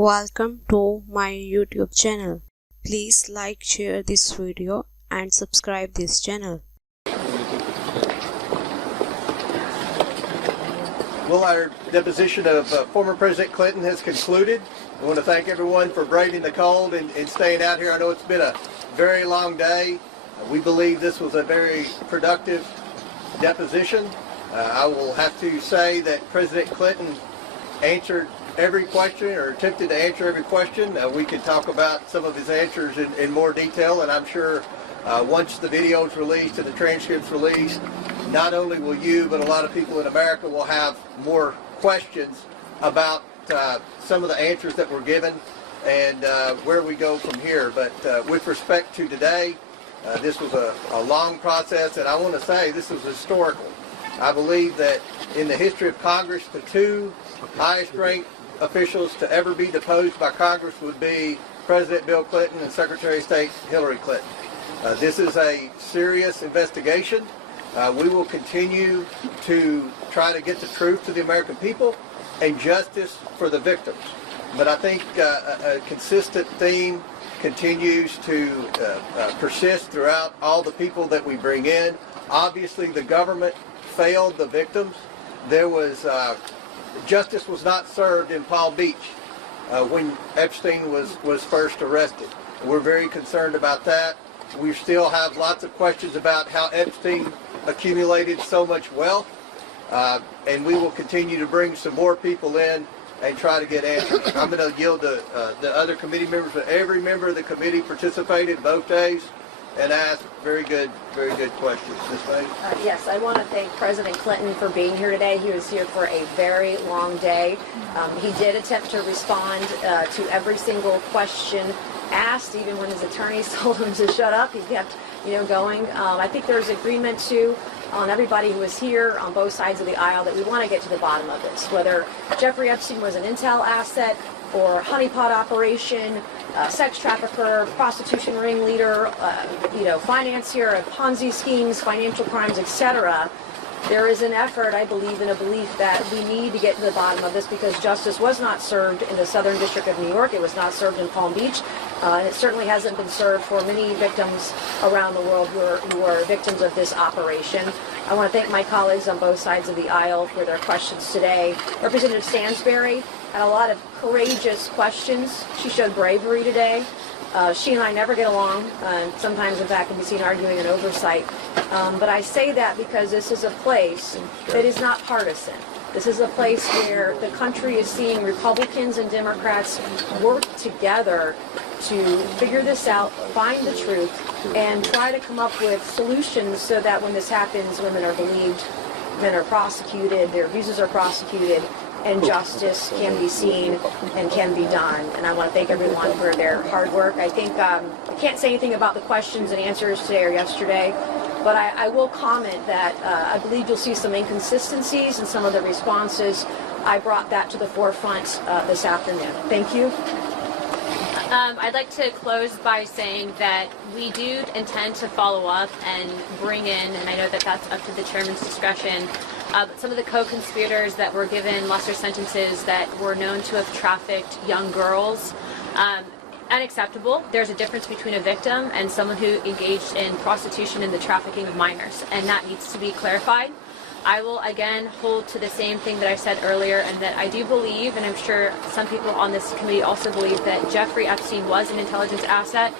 Welcome to my YouTube channel. Please like, share this video and subscribe this channel. Well, our deposition of former President Clinton has concluded. I want to thank everyone for braving the cold and staying out here. I know it's been a very long day. We believe this was a very productive deposition. I will have to say that President Clinton answered every question, or attempted to answer every question. We can talk about some of his answers in more detail, and I'm sure once the video is released and the transcript's released, not only will you, but a lot of people in America will have more questions about some of the answers that were given and where we go from here. But with respect to today, this was a long process, and I want to say this was historical. I believe that in the history of Congress, the two highest ranked officials to ever be deposed by Congress would be President Bill Clinton and Secretary of State Hillary Clinton. This is a serious investigation. We will continue to try to get the truth to the American people and justice for the victims. But I think a consistent theme continues to persist throughout all the people that we bring in. Obviously, the government failed the victims. There was justice was not served in Palm Beach when Epstein was first arrested. We're very concerned about that. We still have lots of questions about how Epstein accumulated so much wealth, and we will continue to bring some more people in and try to get answers. I'm going to yield to the other committee members, but every member of the committee participated both days and asked very good questions. Ms. May? Yes, I want to thank President Clinton for being here today. He was here for a very long day. He did attempt to respond to every single question asked, even when his attorneys told him to shut up. He kept, going. I think there's agreement too on everybody who was here on both sides of the aisle that we want to get to the bottom of this. Whether Jeffrey Epstein was an intel asset or honeypot operation, sex trafficker, prostitution ringleader, financier of Ponzi schemes, financial crimes, etc. There is an effort, I believe, and a belief that we need to get to the bottom of this because justice was not served in the Southern District of New York. It was not served in Palm Beach. And it certainly hasn't been served for many victims around the world who are victims of this operation. I want to thank my colleagues on both sides of the aisle for their questions today. Representative Stansberry had a lot of courageous questions. She showed bravery today. She and I never get along, sometimes in fact can be seen arguing in oversight. But I say that because this is a place that is not partisan. This is a place where the country is seeing Republicans and Democrats work together to figure this out, find the truth, and try to come up with solutions so that when this happens, women are believed, men are prosecuted, their abuses are prosecuted, and justice can be seen and can be done. And I want to thank everyone for their hard work. I think I can't say anything about the questions and answers today or yesterday, but I will comment that I believe you'll see some inconsistencies in some of the responses. I brought that to the forefront this afternoon. Thank you. I'd like to close by saying that we do intend to follow up and bring in, and I know that that's up to the chairman's discretion, some of the co-conspirators that were given lesser sentences that were known to have trafficked young girls. Unacceptable. There's a difference between a victim and someone who engaged in prostitution and the trafficking of minors, and that needs to be clarified. I will again hold to the same thing that I said earlier, and that I do believe, and I'm sure some people on this committee also believe, that Jeffrey Epstein was an intelligence asset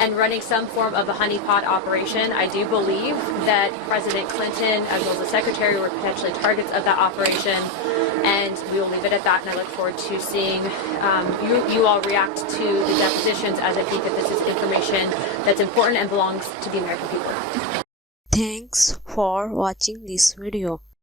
and running some form of a honeypot operation. I do believe that President Clinton, as well as the Secretary, were potentially targets of that operation, and we will leave it at that, and I look forward to seeing you all react to the depositions, as I think that this is information that's important and belongs to the American people. Thanks for watching this video.